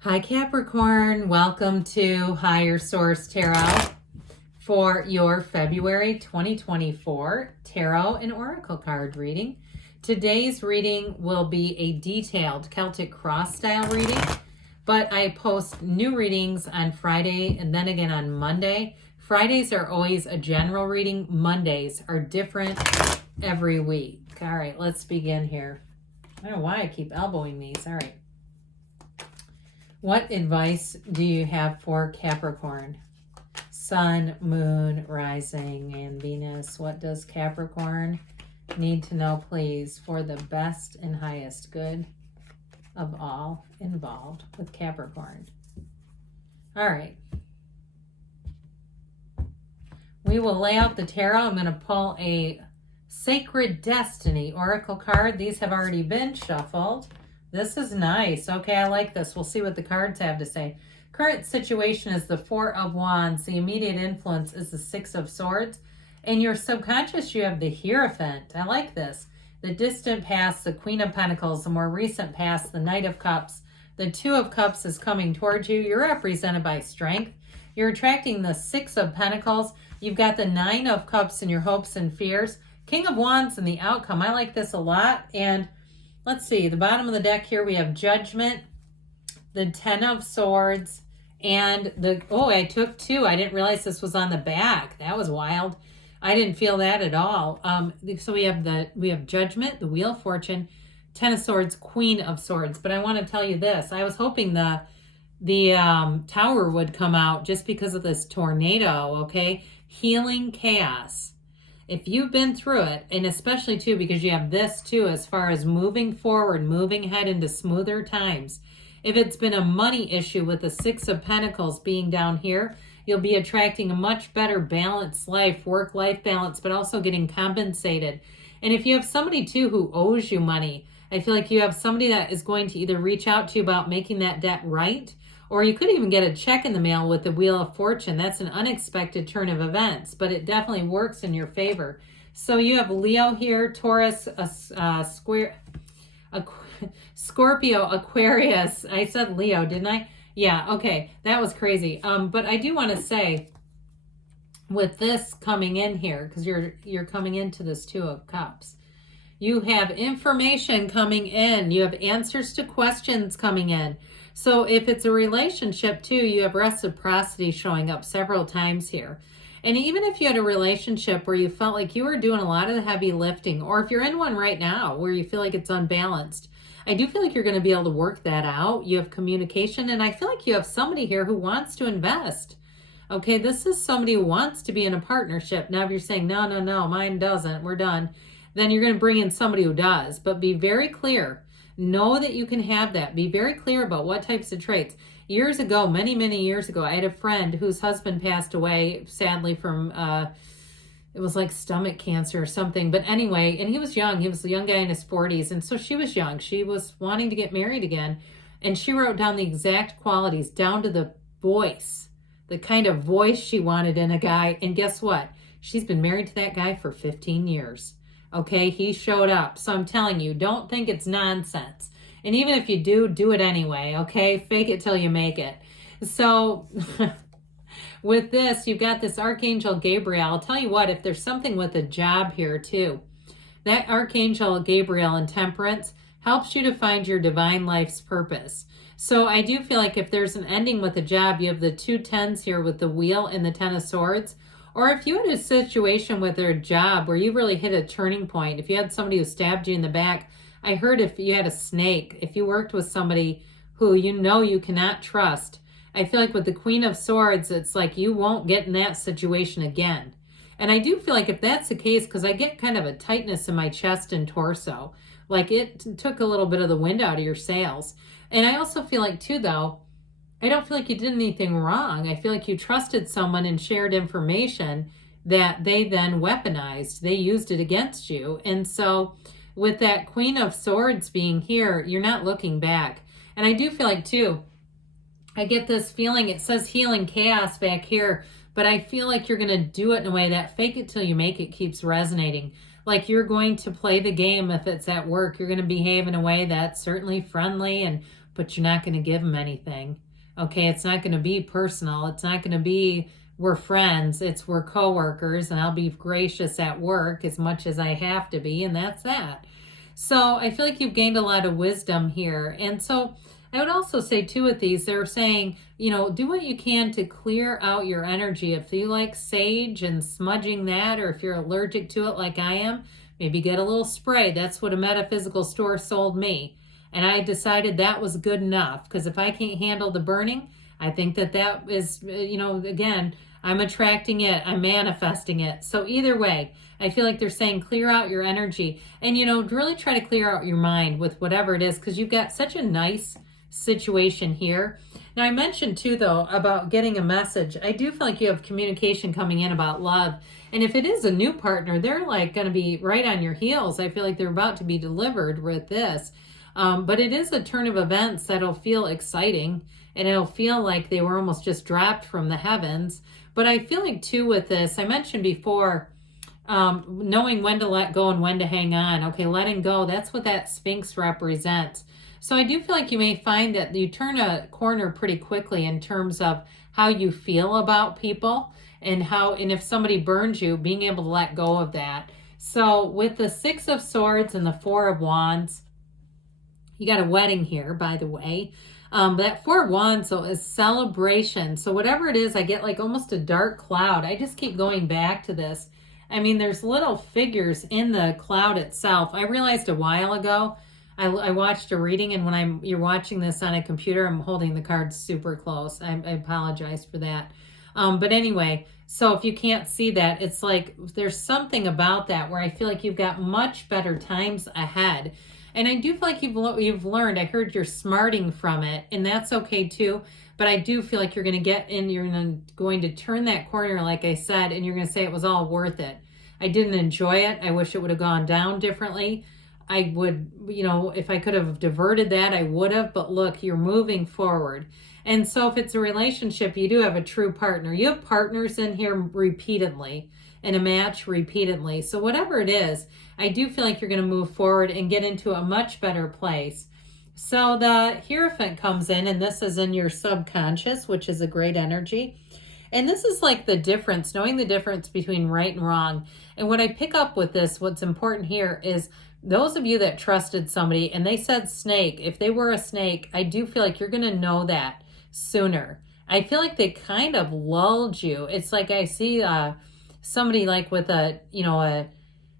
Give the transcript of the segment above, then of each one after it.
Hi Capricorn, welcome to Higher Source Tarot for your February 2024 Tarot and Oracle card reading. Today's reading will be a detailed Celtic cross style reading, but I post new readings on Friday and then again on Monday. Fridays are always a general reading. Mondays are different every week. All right, let's begin here. I don't know why I keep elbowing these. All right. What advice do you have for Capricorn? Sun, Moon, Rising, and Venus. What does Capricorn need to know, please, for the best and highest good of all involved with Capricorn? All right. We will lay out the tarot. I'm going to pull a Sacred Destiny Oracle card. These have already been shuffled. This is nice. Okay, I like this. We'll see what the cards have to say. Current situation is the Four of Wands. The immediate influence is the Six of Swords. In your subconscious, you have the Hierophant. I like this. The distant past, the Queen of Pentacles. The more recent past, the Knight of Cups. The Two of Cups is coming towards you. You're represented by strength. You're attracting the Six of Pentacles. You've got the Nine of Cups in your hopes and fears. King of Wands and the outcome. I like this a lot. And let's see, the bottom of the deck here, we have Judgment, the Ten of Swords, and I took two. I didn't realize this was on the back. That was wild. I didn't feel that at all. So we have Judgment, the Wheel of Fortune, Ten of Swords, Queen of Swords. But I want to tell you this. I was hoping the Tower would come out just because of this tornado, okay? Healing chaos. If you've been through it, and especially too because you have this too as far as moving forward, moving ahead into smoother times. If it's been a money issue with the Six of Pentacles being down here, you'll be attracting a much better balanced life, work-life balance, but also getting compensated. And if you have somebody too who owes you money, I feel like you have somebody that is going to either reach out to you about making that debt right, or you could even get a check in the mail with the Wheel of Fortune. That's an unexpected turn of events, but it definitely works in your favor. So you have Leo here, Taurus, Scorpio, Aquarius. I said Leo, didn't I? Yeah, okay. That was crazy. But I do want to say, with this coming in here, because you're coming into this Two of Cups, you have information coming in. You have answers to questions coming in. So if it's a relationship too, you have reciprocity showing up several times here. And even if you had a relationship where you felt like you were doing a lot of the heavy lifting, or if you're in one right now where you feel like it's unbalanced, I do feel like you're going to be able to work that out. You have communication, and I feel like you have somebody here who wants to invest. Okay, this is somebody who wants to be in a partnership. Now, if you're saying, no, mine doesn't, we're done, then you're going to bring in somebody who does. But be very clear. Know that you can have that. Be very clear about what types of traits. Years ago, many years ago, I had a friend whose husband passed away, sadly, from, it was like stomach cancer or something. But anyway, and he was young. He was a young guy in his 40s. And so she was young. She was wanting to get married again. And she wrote down the exact qualities, down to the voice, the kind of voice she wanted in a guy. And guess what? She's been married to that guy for 15 years. Okay, he showed up. So I'm telling you, don't think it's nonsense. And even if you do it anyway, okay? Fake it till you make it. So with this, you've got this Archangel Gabriel. I'll tell you what, if there's something with a job here too, that Archangel Gabriel in Temperance helps you to find your divine life's purpose. So I do feel like if there's an ending with a job, you have the 2 tens here with the Wheel and the Ten of Swords. Or if you had a situation with a job where you really hit a turning point, if you had somebody who stabbed you in the back, I heard if you had a snake, if you worked with somebody who you know you cannot trust, I feel like with the Queen of Swords, it's like you won't get in that situation again. And I do feel like if that's the case, because I get kind of a tightness in my chest and torso, like it took a little bit of the wind out of your sails. And I also feel like too, though, I don't feel like you did anything wrong. I feel like you trusted someone and shared information that they then weaponized. They used it against you. And so with that Queen of Swords being here, you're not looking back. And I do feel like too, I get this feeling, it says healing chaos back here, but I feel like you're going to do it in a way that fake it till you make it keeps resonating. Like you're going to play the game if it's at work. You're going to behave in a way that's certainly friendly and but you're not going to give them anything. Okay, it's not going to be personal. It's not going to be we're friends. It's we're coworkers, and I'll be gracious at work as much as I have to be, and that's that. So I feel like you've gained a lot of wisdom here. And so I would also say too with these, they're saying, you know, do what you can to clear out your energy. If you like sage and smudging that, or if you're allergic to it like I am, maybe get a little spray. That's what a metaphysical store sold me. And I decided that was good enough, because if I can't handle the burning, I think that that is, you know, again, I'm attracting it, I'm manifesting it. So either way, I feel like they're saying clear out your energy, and, you know, really try to clear out your mind with whatever it is, because you've got such a nice situation here. Now, I mentioned too, though, about getting a message. I do feel like you have communication coming in about love. And if it is a new partner, they're like going to be right on your heels. I feel like they're about to be delivered with this. But it is a turn of events that'll feel exciting, and it'll feel like they were almost just dropped from the heavens. But I feel like too with this, I mentioned before, knowing when to let go and when to hang on. Okay, letting go, that's what that Sphinx represents. So I do feel like you may find that you turn a corner pretty quickly in terms of how you feel about people, and if somebody burns you, being able to let go of that. So with the Six of Swords and the Four of Wands, you got a wedding here, by the way. That Four of Wands, so is celebration. So whatever it is, I get like almost a dark cloud. I just keep going back to this. I mean, there's little figures in the cloud itself. I realized a while ago, I watched a reading, and when you're watching this on a computer, I'm holding the cards super close. I apologize for that. But anyway, so if you can't see that, it's like there's something about that where I feel like you've got much better times ahead. And I do feel like you've learned. I heard you're smarting from it, and that's okay too. But I do feel like you're going to get in, you're going to turn that corner, like I said, and you're going to say it was all worth it. I didn't enjoy it. I wish it would have gone down differently. I would, you know, if I could have diverted that, I would have. But look, you're moving forward. And so if it's a relationship, you do have a true partner. You have partners in here repeatedly, in a match repeatedly. So whatever it is, I do feel like you're going to move forward and get into a much better place. So the Hierophant comes in, and this is in your subconscious, which is a great energy. And this is like the difference, knowing the difference between right and wrong. And what I pick up with this, what's important here is those of you that trusted somebody and they said snake, if they were a snake, I do feel like you're going to know that sooner. I feel like they kind of lulled you. It's like I see somebody like with a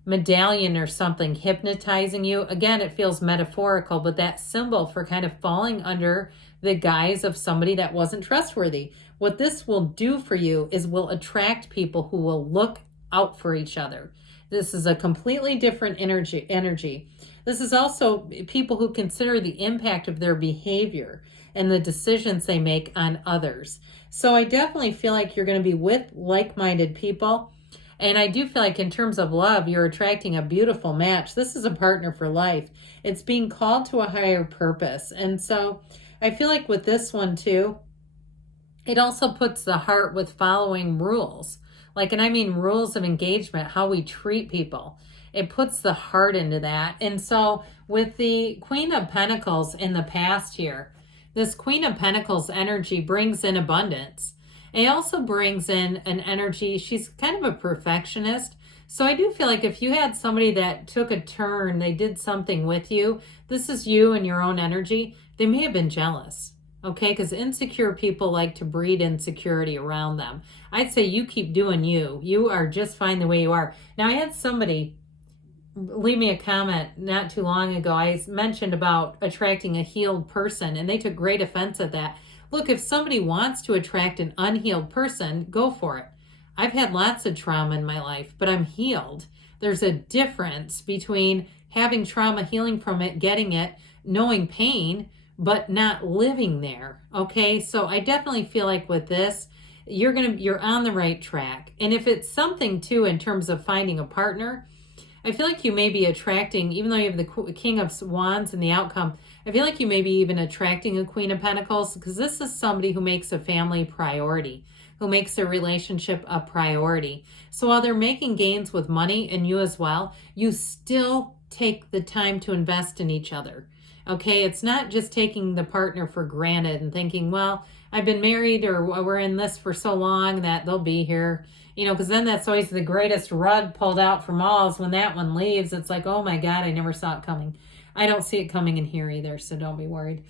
medallion or something hypnotizing you. Again, it feels metaphorical, but that symbol for kind of falling under the guise of somebody that wasn't trustworthy. What this will do for you is will attract people who will look out for each other. This is a completely different energy. This is also people who consider the impact of their behavior and the decisions they make on others. So I definitely feel like you're going to be with like-minded people. And I do feel like in terms of love, you're attracting a beautiful match. This is a partner for life. It's being called to a higher purpose. And so I feel like with this one too, it also puts the heart with following rules. Like, and I mean rules of engagement, how we treat people. It puts the heart into that. And so with the Queen of Pentacles in the past here, this Queen of Pentacles energy brings in abundance. It also brings in an energy, she's kind of a perfectionist. So I do feel like if you had somebody that took a turn, they did something with you, this is you and your own energy, they may have been jealous. Okay, because insecure people like to breed insecurity around them. I'd say you keep doing you. You are just fine the way you are. Now, I had somebody leave me a comment not too long ago. I mentioned about attracting a healed person, and they took great offense at that. Look, if somebody wants to attract an unhealed person, go for it. I've had lots of trauma in my life, but I'm healed. There's a difference between having trauma, healing from it, getting it, knowing pain, but not living there. Okay, so I definitely feel like with this, you're on the right track. And if it's something too in terms of finding a partner, I feel like you may be attracting, even though you have the King of Wands and the outcome, I feel like you may be even attracting a Queen of Pentacles, because this is somebody who makes a family priority, who makes a relationship a priority. So while they're making gains with money, and you as well, you still take the time to invest in each other. Okay, it's not just taking the partner for granted and thinking, well, I've been married or we're in this for so long that they'll be here. Because then that's always the greatest rug pulled out from all is when that one leaves. It's like, oh my God, I never saw it coming. I don't see it coming in here either, so don't be worried.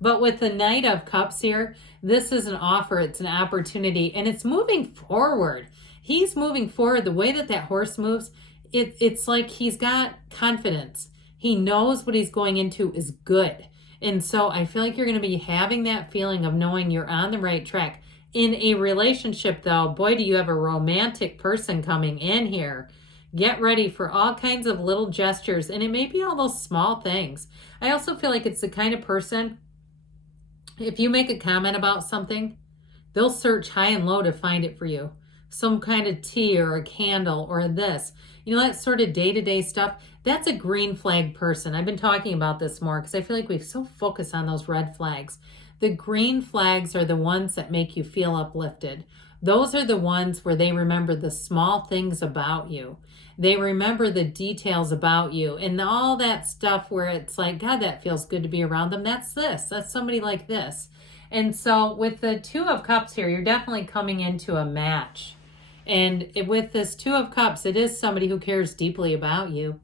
But with the Knight of Cups here, this is an offer, it's an opportunity, and it's moving forward. He's moving forward. The way that horse moves, it's like he's got confidence. He knows what he's going into is good. And so I feel like you're going to be having that feeling of knowing you're on the right track. In a relationship, though, boy, do you have a romantic person coming in here. Get ready for all kinds of little gestures, and it may be all those small things. I also feel like it's the kind of person, if you make a comment about something, they'll search high and low to find it for you. Some kind of tea or a candle or this. That sort of day-to-day stuff, that's a green flag person. I've been talking about this more because I feel like we so focus on those red flags. The green flags are the ones that make you feel uplifted. Those are the ones where they remember the small things about you. They remember the details about you and all that stuff where it's like, God, that feels good to be around them. That's this. That's somebody like this. And so with the Two of Cups here, you're definitely coming into a match. And with this Two of Cups, it is somebody who cares deeply about you.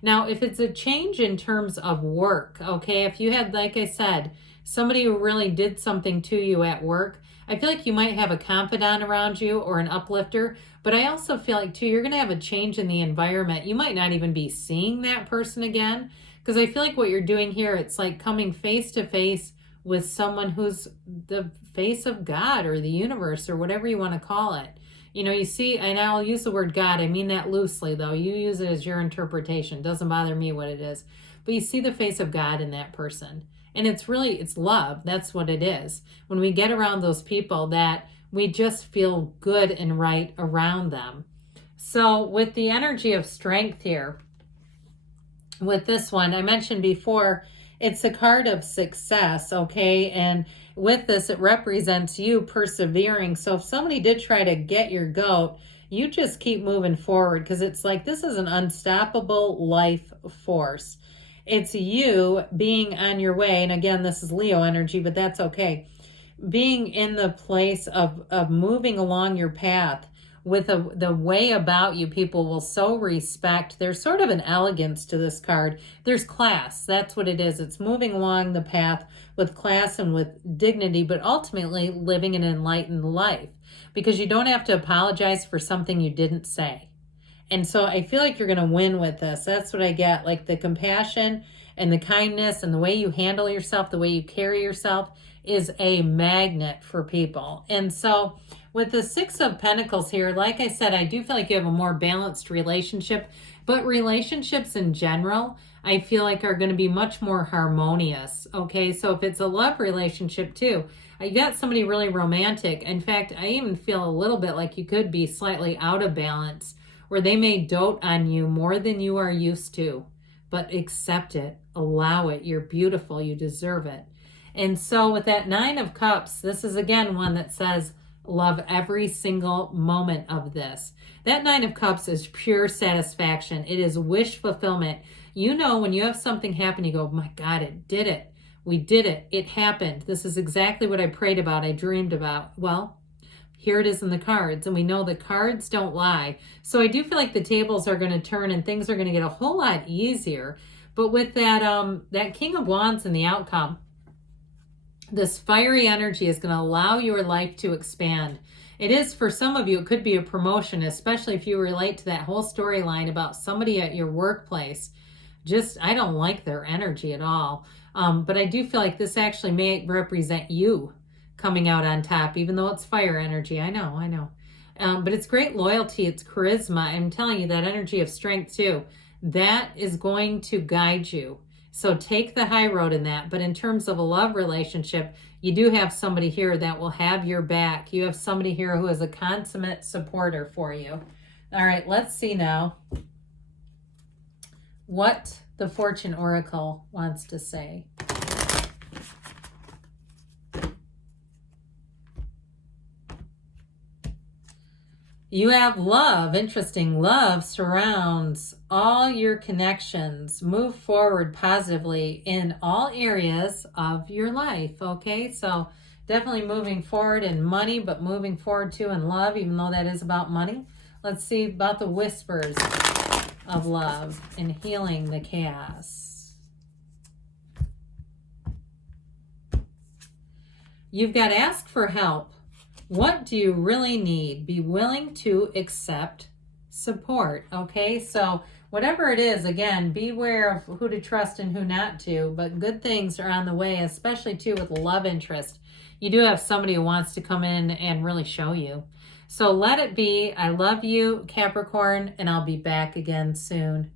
Now, if it's a change in terms of work, okay, if you had, like I said, somebody who really did something to you at work, I feel like you might have a confidant around you or an uplifter, but I also feel like, too, you're going to have a change in the environment. You might not even be seeing that person again, because I feel like what you're doing here, it's like coming face to face with someone who's the face of God or the universe or whatever you want to call it. You see, and I'll use the word God. I mean that loosely, though. You use it as your interpretation. Doesn't bother me what it is. But you see the face of God in that person. And it's love. That's what it is. When we get around those people that we just feel good and right around them. So with the energy of strength here, with this one, I mentioned before, it's a card of success, okay? And with this, it represents you persevering. So if somebody did try to get your goat, you just keep moving forward because it's like this is an unstoppable life force. It's you being on your way. And again, this is Leo energy, but that's okay. Being in the place of moving along your path with the way about you, people will so respect. There's sort of an elegance to this card. There's class. That's what it is. It's moving along the path with class and with dignity, but ultimately living an enlightened life because you don't have to apologize for something you didn't say. And so I feel like you're going to win with this. That's what I get. Like the compassion and the kindness and the way you handle yourself, the way you carry yourself is a magnet for people. And so with the Six of Pentacles here, like I said, I do feel like you have a more balanced relationship, but relationships in general, I feel like are going to be much more harmonious. Okay, so if it's a love relationship too, you got somebody really romantic. In fact, I even feel a little bit like you could be slightly out of balance where they may dote on you more than you are used to, but accept it, allow it. You're beautiful, you deserve it. And so with that Nine of Cups, this is again one that says, love every single moment of this. That Nine of Cups is pure satisfaction. It is wish fulfillment. When you have something happen, you go, oh my God, it did it. We did it. It happened. This is exactly what I prayed about. I dreamed about. Well, here it is in the cards. And we know the cards don't lie. So I do feel like the tables are going to turn and things are going to get a whole lot easier. But with that King of Wands and the outcome, this fiery energy is going to allow your life to expand. It is, for some of you, it could be a promotion, especially if you relate to that whole storyline about somebody at your workplace. I don't like their energy at all. But I do feel like this actually may represent you coming out on top, even though it's fire energy. I know. But it's great loyalty. It's charisma. I'm telling you, that energy of strength too, that is going to guide you. So take the high road in that. But in terms of a love relationship, you do have somebody here that will have your back. You have somebody here who is a consummate supporter for you. All right, let's see now what the Fortune Oracle wants to say. You have love. Interesting. Love surrounds all your connections. Move forward positively in all areas of your life. Okay, so definitely moving forward in money, but moving forward too in love, even though that is about money. Let's see about the whispers of love and healing the chaos. You've got to ask for help. What do you really need? Be willing to accept support. Okay, so whatever it is, again, beware of who to trust and who not to, but good things are on the way, especially too with love interest. You do have somebody who wants to come in and really show you. So let it be. I love you, Capricorn, and I'll be back again soon.